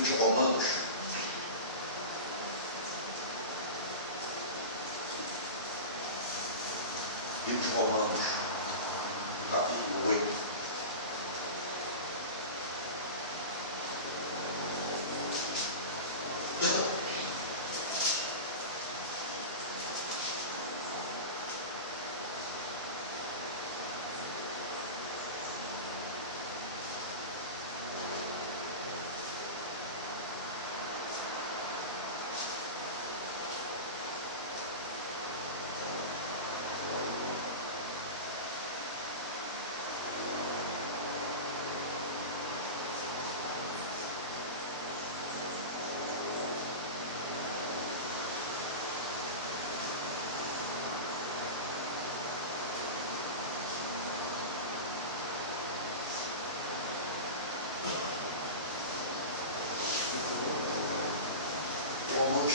livro de Romanos, capítulo 8.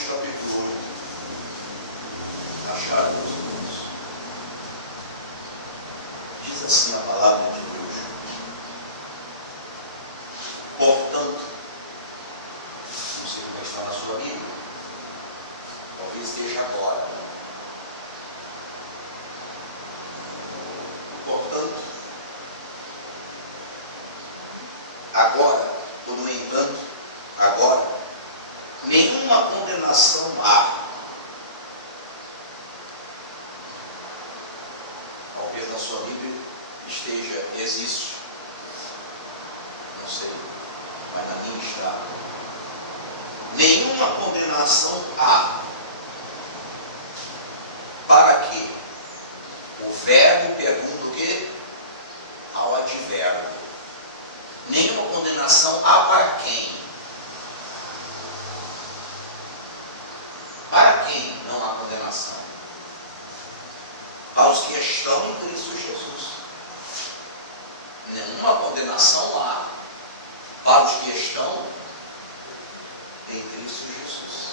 Capítulo 8. Acharam, meus irmãos? Diz assim a palavra de Deus: portanto, não sei como está na sua Bíblia, talvez esteja agora. Portanto, agora, ou no entanto, agora, nenhuma condenação há. Talvez na sua Bíblia esteja, existe. Não sei, mas na minha está. Nenhuma condenação há. Para quê? O verbo pergunta o quê? Ao advérbio. Nenhuma condenação há para quem? Para quem não há condenação? Para os que estão em Cristo Jesus. Nenhuma condenação há para os que estão em Cristo Jesus.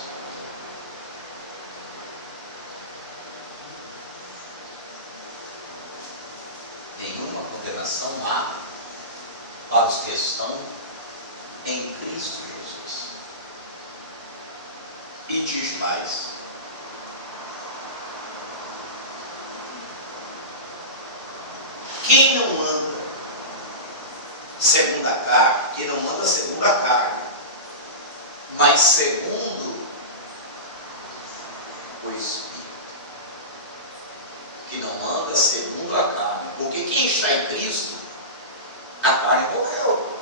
Nenhuma condenação há para os que estão em Cristo Jesus. E diz mais: quem não anda segundo a carne, quem não anda segundo a carne, mas segundo o Espírito, que não anda segundo a carne, porque quem está em Cristo, a carne morreu.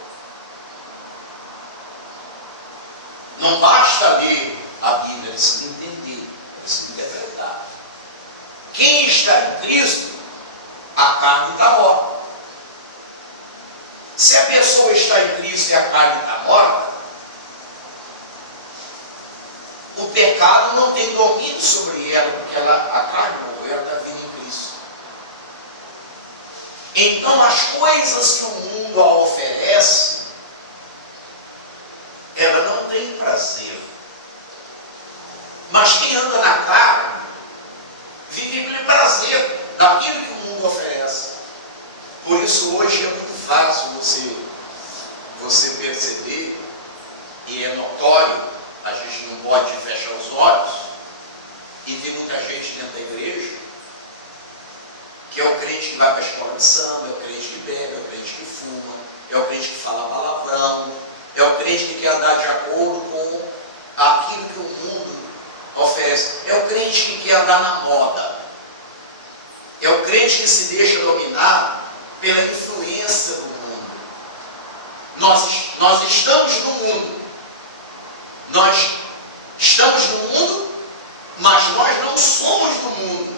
Não basta ler a Bíblia, precisa entender, precisa interpretar. Quem está em Cristo, a carne está morta. Se a pessoa está em Cristo e a carne está morta, o pecado não tem domínio sobre ela, porque a carne morreu, ela está vindo em Cristo. Então as coisas que o mundo a oferece, ela não tem prazer. Mas quem anda na carne, vive pelo prazer daquilo que o mundo oferece. Por isso hoje é muito fácil você perceber, e é notório, a gente não pode fechar os olhos, e tem muita gente dentro da igreja, que é o crente que vai para a escola de samba, é o crente que bebe, é o crente que fuma, é o crente que fala palavrão, é o crente que quer andar de acordo com aquilo que o mundo oferece, é o crente que quer andar na moda, é o crente que se deixa dominar pela influência do mundo. Nós estamos no mundo, mas nós não somos do mundo,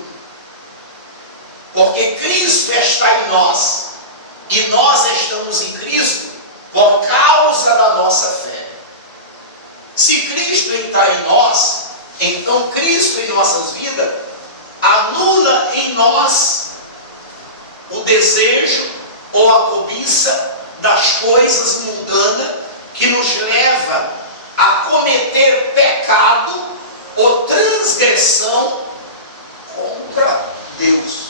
porque Cristo está em nós, e nós estamos em Cristo por causa da nossa fé. Se Cristo entrar em nós, então Cristo em nossas vidas anula em nós o desejo ou a cobiça das coisas mundanas que nos leva a cometer pecado ou transgressão contra Deus.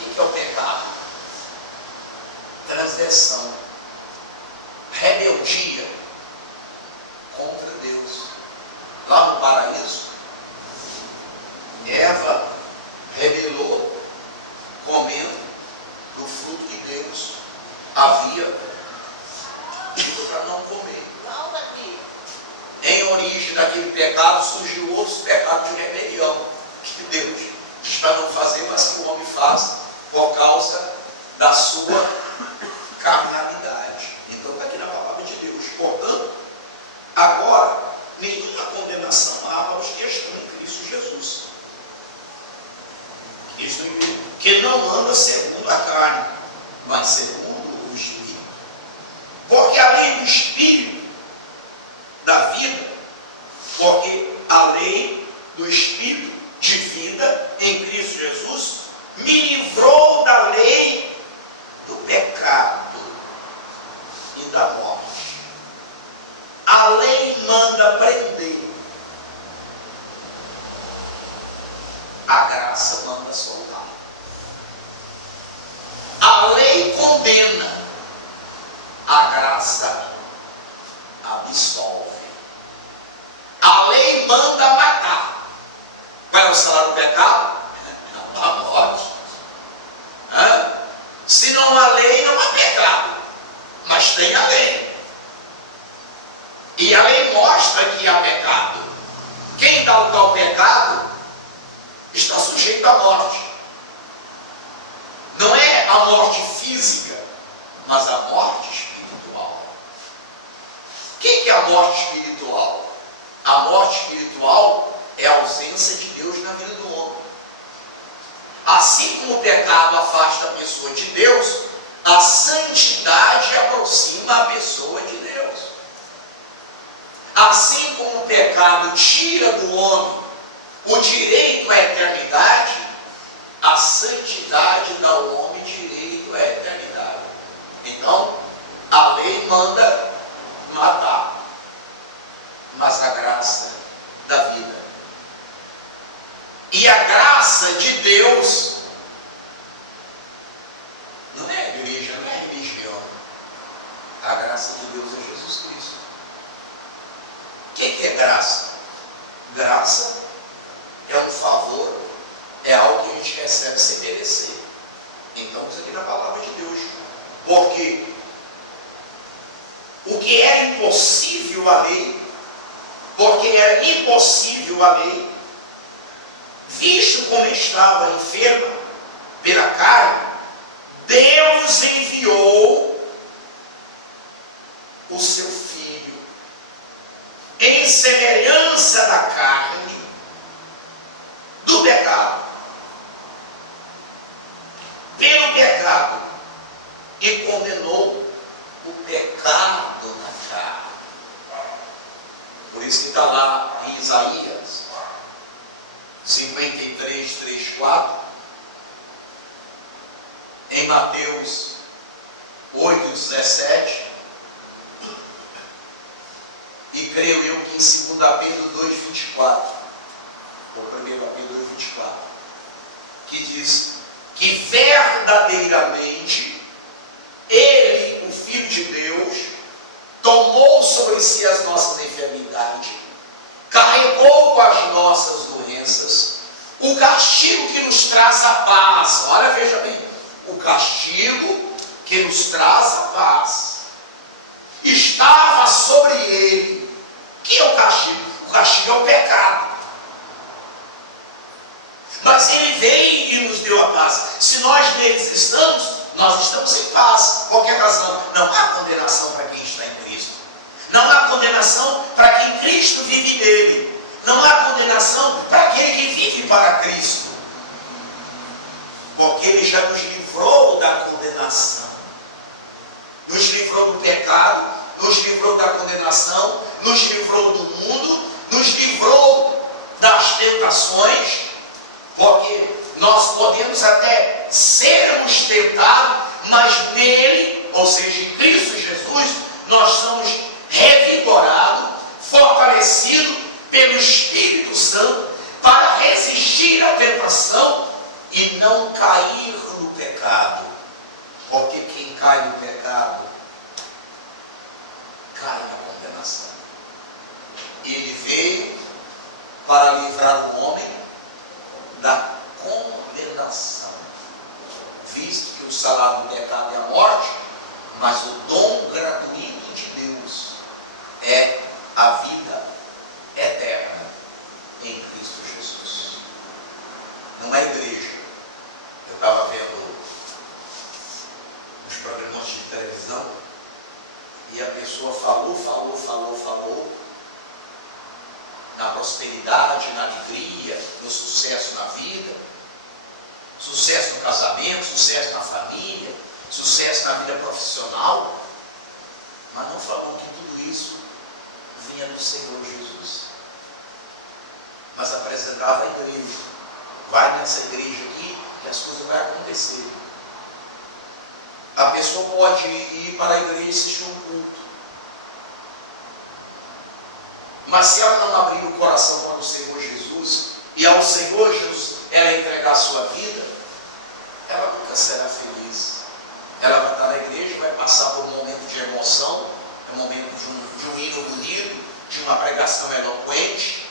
O que é o pecado? Transgressão, rebeldia havia dito para não comer. Em origem daquele pecado surgiu outro pecado de rebelião, que Deus diz para não fazer, mas que o homem faz por causa da sua carnalidade. Então está aqui na palavra de Deus. Portanto, agora, nenhuma condenação há aos que estão em Cristo Jesus. Cristo que não anda segundo a carne, mas segundo o Espírito. Porque a lei do Espírito da vida, porque a lei do Espírito de vida em Cristo Jesus me livrou da lei do pecado e da morte. A lei manda prender, a graça manda soltar. A lei condena, a graça absolve. A lei manda matar. Qual é o salário do pecado? A morte. Se não há lei, não há pecado. Mas tem a lei. E a lei mostra que há pecado. Quem dá lugar ao pecado está sujeito à morte. Não é a morte física, mas a morte espiritual. O que é a morte espiritual? A morte espiritual é a ausência de Deus na vida do homem. Assim como o pecado afasta a pessoa de Deus, a santidade aproxima a pessoa de Deus. Assim como o pecado tira do homem o direito à eternidade, a santidade dá ao homem direito à eternidade. Então, a lei manda matar, mas a graça da vida. E a graça de Deus não é a igreja, não é a religião. A graça de Deus é Jesus Cristo. O que é graça? Graça é um favor, é algo que a gente recebe sem merecer. Então, isso aqui na palavra de Deus. Porque o que era impossível à lei, porque era impossível à lei, visto como estava enferma pela carne, Deus enviou o seu Filho em semelhança da carne do pecado, pelo pecado, e condenou o pecado na carne. Por isso que está lá em Isaías 53, 3, 4, em Mateus 8, 17, e creio eu que em 2 Pedro 2, 24, ou 1 Pedro 2, 24, que diz que verdadeiramente Ele, o Filho de Deus, tomou sobre si as nossas enfermidades, carregou com as nossas doenças, o castigo que nos traz a paz. Olha, veja bem, o castigo que nos traz a paz estava sobre ele. Que é o castigo? O castigo é o pecado. Mas ele veio e nos deu a paz. Se nós neles estamos, nós estamos em paz. Qual que é a razão? Não há condenação para quem está em Cristo. Não há condenação para quem Cristo vive nele. Não há condenação para aquele que vive para Cristo. Porque ele já nos livrou da condenação. Nos livrou do pecado, nos livrou da condenação, nos livrou do mundo, nos livrou das tentações. Porque nós podemos até sermos tentados, mas nele, ou seja, em Cristo Jesus, nós somos revigorados, fortalecidos pelo Espírito Santo para resistir à tentação e não cair no pecado. Porque quem cai no pecado, cai na condenação. Ele veio para livrar o homem da condenação, visto que o salário do pecado é a morte, Mas o dom gratuito de Deus é a vida eterna em Cristo Jesus. Não é igreja. Eu estava vendo uns programas de televisão e a pessoa falou na prosperidade, na alegria, no sucesso na vida, sucesso no casamento, sucesso na família, sucesso na vida profissional, mas não falou que tudo isso vinha do Senhor Jesus. Mas apresentava a igreja. Vai nessa igreja aqui que as coisas vão acontecer. A pessoa pode ir para a igreja e assistir um culto, mas se ela não abrir o coração para o Senhor Jesus, e ao Senhor Jesus ela entregar a sua vida, ela nunca será feliz. Ela vai estar na igreja, vai passar por um momento de emoção, um momento de um hino bonito, de uma pregação eloquente,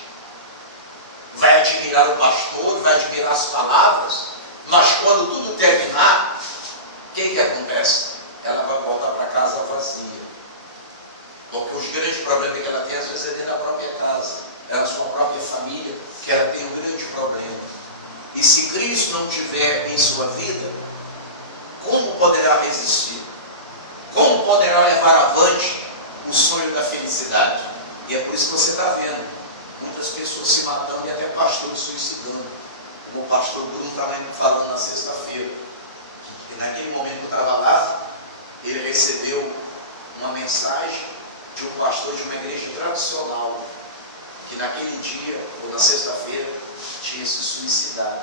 vai admirar o pastor, vai admirar as palavras, mas quando tudo terminar, o que acontece? Ela vai voltar para casa vazia. Porque os grandes problemas que ela tem, às vezes, é dentro da própria casa. É na sua própria família que ela tem um grande problema. E se Cristo não tiver em sua vida, como poderá resistir? Como poderá levar avante o sonho da felicidade? E é por isso que você está vendo muitas pessoas se matando e até pastores suicidando. Como o pastor Bruno estava falando na sexta-feira, que naquele momento que eu estava lá, ele recebeu uma mensagem de um pastor de uma igreja tradicional, que naquele dia, ou na sexta-feira, tinha se suicidado.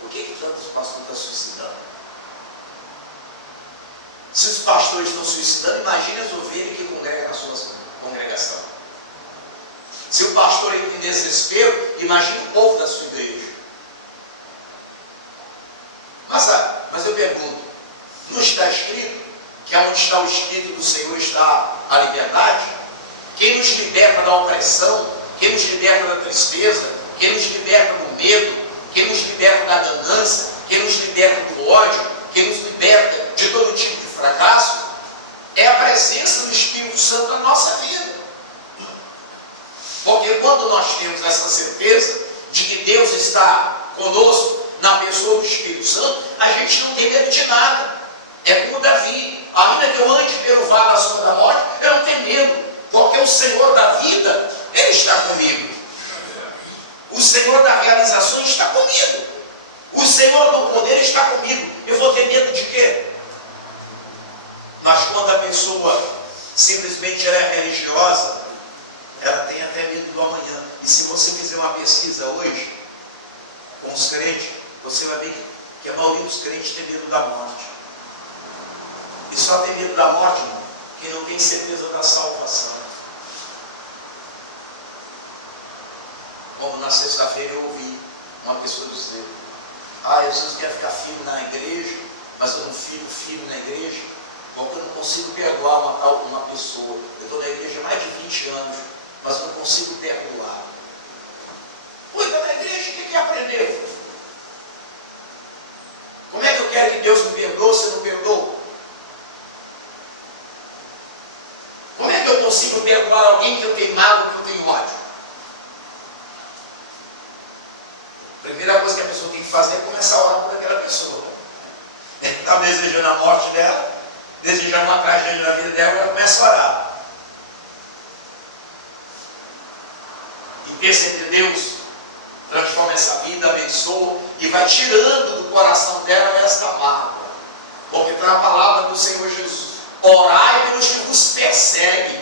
Por que tantos pastores estão suicidando? Se os pastores estão suicidando, imagine as ovelhas que congregam na sua congregação. Se o pastor entra em desespero, imagine o povo da sua igreja. Mas eu pergunto, não está escrito que onde está o Espírito do Senhor está a liberdade? Quem nos liberta da opressão, quem nos liberta da tristeza, quem nos liberta do medo, quem nos liberta da ganância, quem nos liberta do ódio, quem nos liberta de todo tipo de fracasso, é a presença do Espírito Santo na nossa vida. Porque quando nós temos essa certeza de que Deus está conosco na pessoa do Espírito Santo, a gente não tem medo de nada. É como Davi: ainda que eu ande pelo vale da sombra da morte, eu não tenho medo, porque o Senhor da vida, Ele está comigo. O Senhor da realização está comigo. O Senhor do poder está comigo. Eu vou ter medo de quê? Mas quando a pessoa simplesmente ela é religiosa, ela tem até medo do amanhã. E se você fizer uma pesquisa hoje com os crentes, você vai ver que a maioria dos crentes tem medo da morte. E só tem medo da morte, irmão, quem não tem certeza da salvação. Como na sexta-feira eu ouvi uma pessoa dizer: eu Jesus quer ficar firme na igreja, mas eu não fico firme na igreja porque eu não consigo perdoar uma pessoa. Eu estou na igreja há mais de 20 anos, mas eu não consigo perdoar. Pô, está na igreja, o que aprendeu? Como é que eu quero que Deus me perdoe se eu não perdoa? Como é que eu consigo perdoar alguém que eu tenho mágoa, que eu tenho ódio? A primeira coisa que a pessoa tem que fazer é começar a orar por aquela pessoa. Ele está desejando a morte dela, desejando uma tragédia na vida dela, ela começa a orar. E perceber Deus transforma essa vida, abençoa e vai tirando do coração dela esta mágoa. Porque está na palavra do Senhor Jesus: orai pelos que vos perseguem.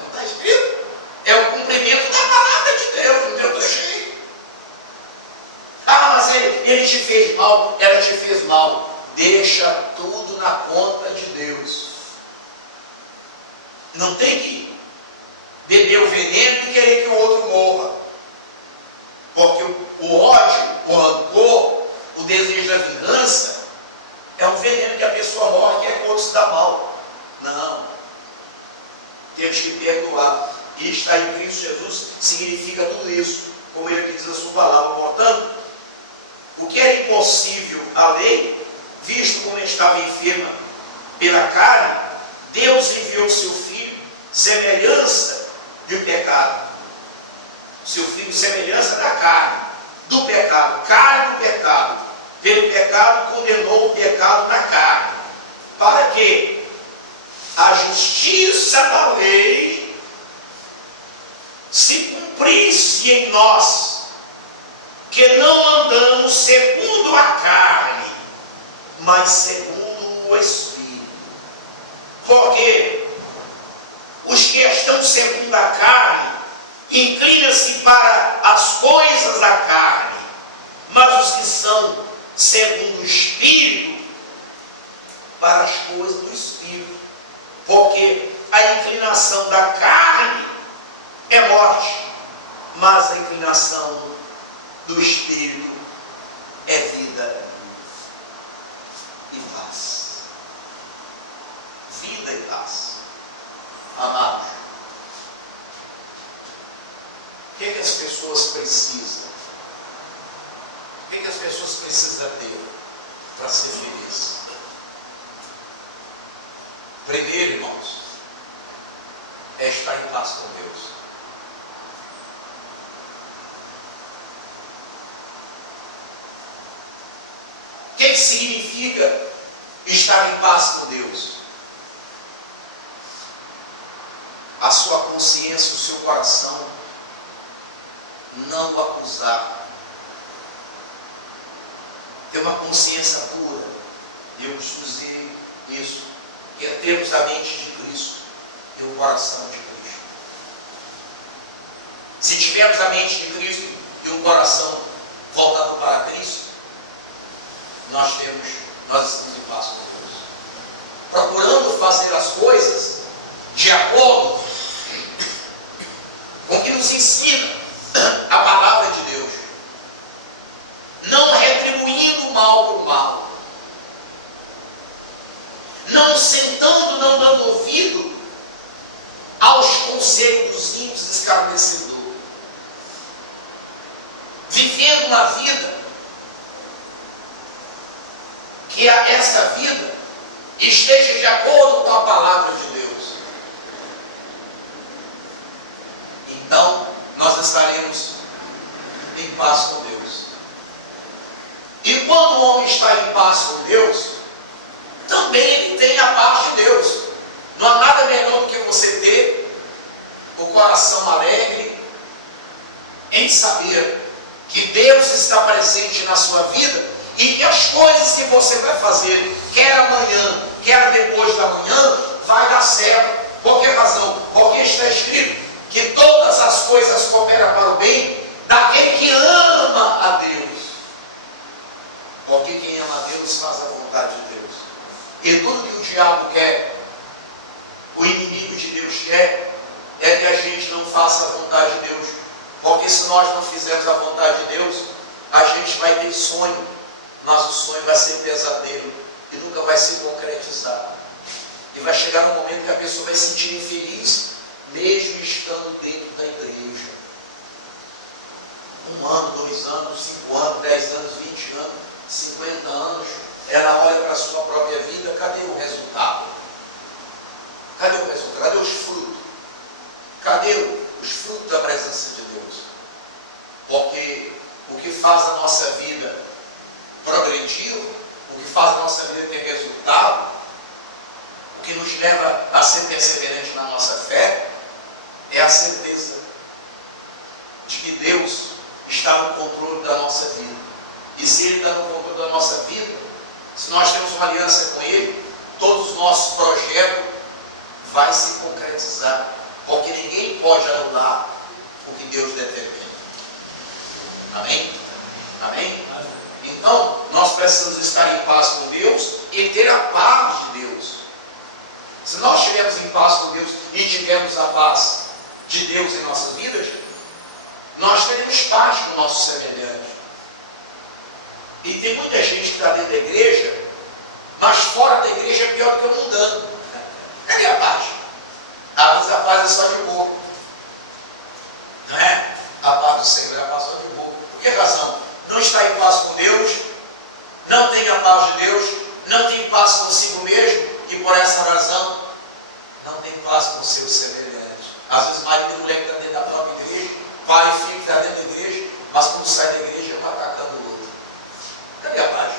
Não está escrito? É o cumprimento da palavra de Deus, não tem outro jeito. Mas ele te fez mal, ela te fez mal. Deixa tudo na conta de Deus. Não tem que beber o veneno e querer que o outro morra. Porque o ódio, o rancor, o desejo da vingança é um veneno que a pessoa morre e quer que o outro se dá mal. Não. Temos que perdoar. E estar em Cristo Jesus significa tudo isso, como ele diz na sua palavra. Portanto, o que era impossível à lei, visto como ele estava enferma pela carne, Deus enviou o seu Filho, semelhança do pecado. Seu Filho, semelhança da carne, do pecado, carne do pecado. Pelo pecado, condenou o pecado na carne. Para que a justiça da lei se cumprisse em nós, que não andamos segundo a carne, mas segundo o Espírito. Porque os que estão segundo a carne inclinam-se para as coisas da carne, mas os que são segundo o Espírito, para as coisas do Espírito. Porque a inclinação da carne é morte, mas a inclinação do Espírito é vida e paz. Vida e paz. Amados, o que as pessoas precisam? O que as pessoas precisam ter para ser felizes? Primeiro, irmãos, é estar em paz com Deus. O que significa estar em paz com Deus? A sua consciência, o seu coração não o acusar. Ter uma consciência pura. Eu costumo dizer isso. Que é termos a mente de Cristo e o coração de Cristo. Se tivermos a mente de Cristo e o coração voltado para Cristo, nós estamos em paz com Deus. Procurando fazer as coisas de acordo com o que nos ensina a palavra de Deus. Não retribuindo o mal por mal. Não sentando, não dando ouvido aos conselhos dos ímpios escarnecedores. Vivendo uma vida que essa vida esteja de acordo com a palavra de Deus. Então, nós estaremos em paz com Deus. E quando o homem está em paz com Deus, também ele tem a paz de Deus. Não há nada melhor do que você ter o coração alegre em saber que Deus está presente na sua vida e que as coisas que você vai fazer, quer amanhã, quer depois da manhã, vai dar certo. Por que razão? Porque está escrito que todas as coisas cooperam para o bem daquele que ama a Deus. Porque quem ama a Deus faz a vontade de Deus. E tudo que o diabo quer, o inimigo de Deus quer, é que a gente não faça a vontade de Deus. Porque se nós não fizermos a vontade de Deus, a gente vai ter sonho, mas o sonho vai ser pesadelo e nunca vai se concretizar. E vai chegar um momento que a pessoa vai se sentir infeliz, mesmo estando dentro da igreja. 1 ano, 2 anos, 5 anos, 10 anos, 20 anos, 50 anos, ela olha para a sua própria vida, cadê o resultado? Cadê o resultado? Cadê os frutos? Cadê os frutos da presença de Deus? Porque o que faz a nossa vida progredir, o que faz a nossa vida ter resultado, o que nos leva a ser perseverante na nossa fé, é a certeza de que Deus está no controle da nossa vida. E se Ele está no controle da nossa vida, se nós temos uma aliança com Ele, todos os nossos projetos vai se concretizar. Porque ninguém pode anular o que Deus determina. Amém? Amém? Então, nós precisamos estar em paz com Deus e ter a paz de Deus. Se nós estivermos em paz com Deus e tivermos a paz de Deus em nossas vidas, nós teremos paz com o nosso semelhante. E tem muita gente que está dentro da igreja, mas fora da igreja é pior do que o mundano. Cadê a paz? Às vezes a paz é só de boca. Não é? A paz do Senhor é a paz só de boca. Por que razão? Não está em paz com Deus, não tem a paz de Deus, não tem paz consigo mesmo, e por essa razão não tem paz com o seu semelhante. Às vezes marido e mulher que está dentro da própria igreja, pai e filho que está dentro da igreja, mas quando sai da igreja está atacando o outro. Cadê a paz?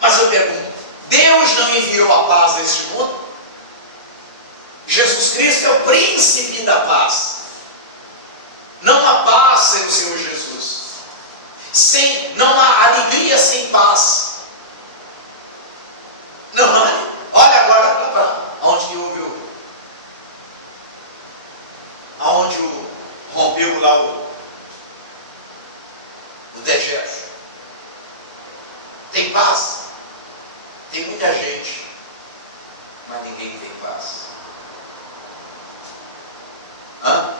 Mas eu pergunto, Deus não enviou a paz a este mundo? Jesus Cristo é o príncipe da paz. Não há paz sem o Senhor Jesus. Não há alegria sem paz. Não há. Olha agora para onde houve aonde rompeu lá o dejeto. Tem paz? Tem muita gente, mas ninguém tem paz. Hã?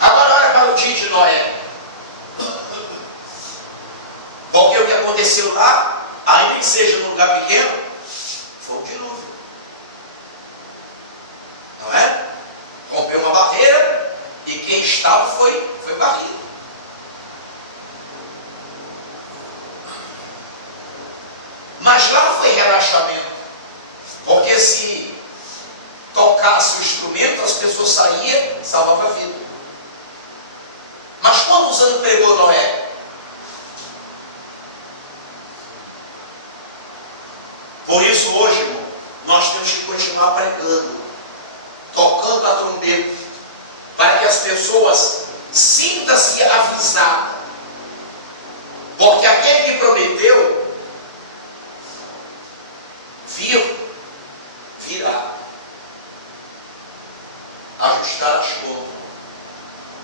Agora olha para o dia de Noé. Porque o que aconteceu lá, ainda que seja num lugar pequeno, foi um dilúvio. Não é? Rompeu uma barreira e quem estava foi barrido. Mas lá foi relaxamento. Porque se tocasse o instrumento, as pessoas saíam, salvava a vida. Mas quantos anos pregou Noé? Por isso hoje, irmão, nós temos que continuar pregando, tocando a trombeta, para que as pessoas sintam-se avisadas. Porque aquele que prometeu, virá. Ajustar as contas.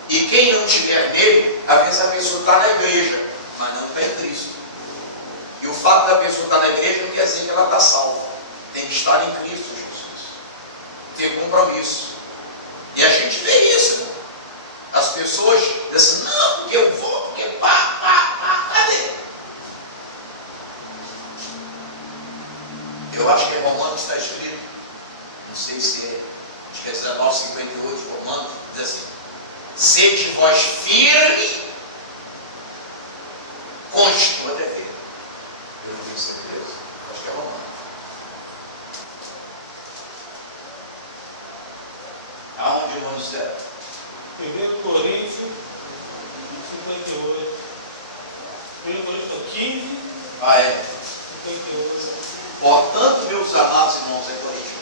E quem não estiver nele, às vezes a pessoa está na igreja, mas não está em Cristo. E o fato da pessoa estar na igreja não quer dizer que ela está salva. Tem que estar em Cristo Jesus. Ter compromisso. E a gente vê isso, né? As pessoas dizem, não, porque eu vou, porque cadê? Eu acho que é Romanos que está escrito, não sei se é, acho que é 19:58, Romanos, diz assim, sede vós firme, conste o dever. Eu não tenho certeza, acho que é Romanos. Aonde, irmão José? 1 Coríntios 58. 1 Coríntios 15. Ah, é. 58. Portanto, meus amados irmãos, é Coríntios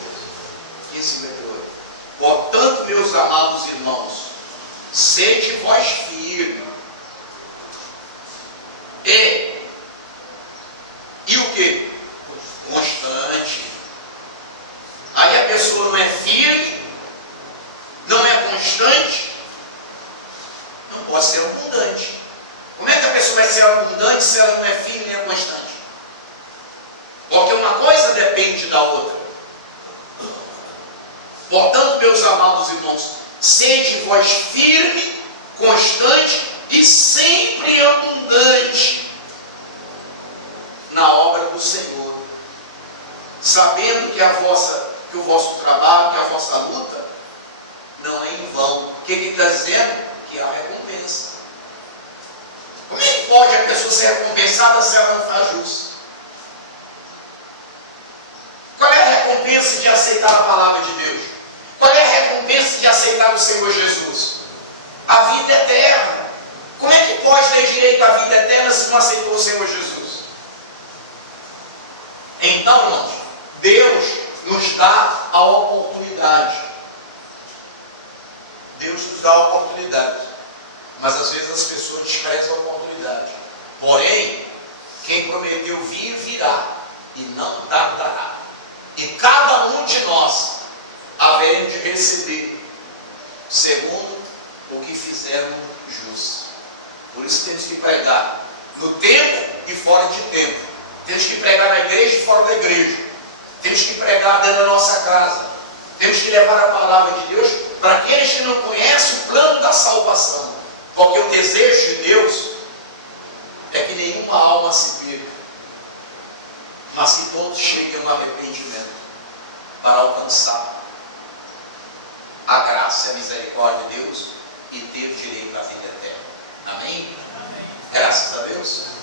15:58. Portanto, meus amados irmãos, sede vós firme. E o que? Constante. Aí a pessoa não é firme, não é constante, não pode ser abundante. Como é que a pessoa vai ser abundante se ela não é firme nem é constante? Porque uma coisa depende da outra. Portanto, meus amados irmãos, sede vós firme, constante e sempre abundante na obra do Senhor, sabendo que o vosso trabalho, que a vossa luta não é em vão. O que ele está dizendo? Que há recompensa. Como é que pode a pessoa ser recompensada se ela não faz justo? Qual é a recompensa de aceitar a palavra de Deus? Qual é a recompensa de aceitar o Senhor Jesus? A vida eterna. Como é que pode ter direito à vida eterna se não aceitou o Senhor Jesus? Então, irmãos, Deus nos dá a oportunidade. Deus nos dá a oportunidade. Mas às vezes as pessoas desprezam a oportunidade. Porém, quem prometeu vir, virá. E não tardará. E cada um de nós haveremos de receber segundo o que fizermos justo. Por isso temos que pregar no tempo e fora de tempo. Temos que pregar na igreja e fora da igreja. Temos que pregar dentro da nossa casa. Temos que levar a palavra de Deus para aqueles que não conhecem o plano da salvação. Porque o desejo de Deus é que nenhuma alma se perca, mas que todos cheguem ao arrependimento para alcançar a graça e a misericórdia de Deus e ter direito à vida eterna. Amém? Amém. Graças a Deus.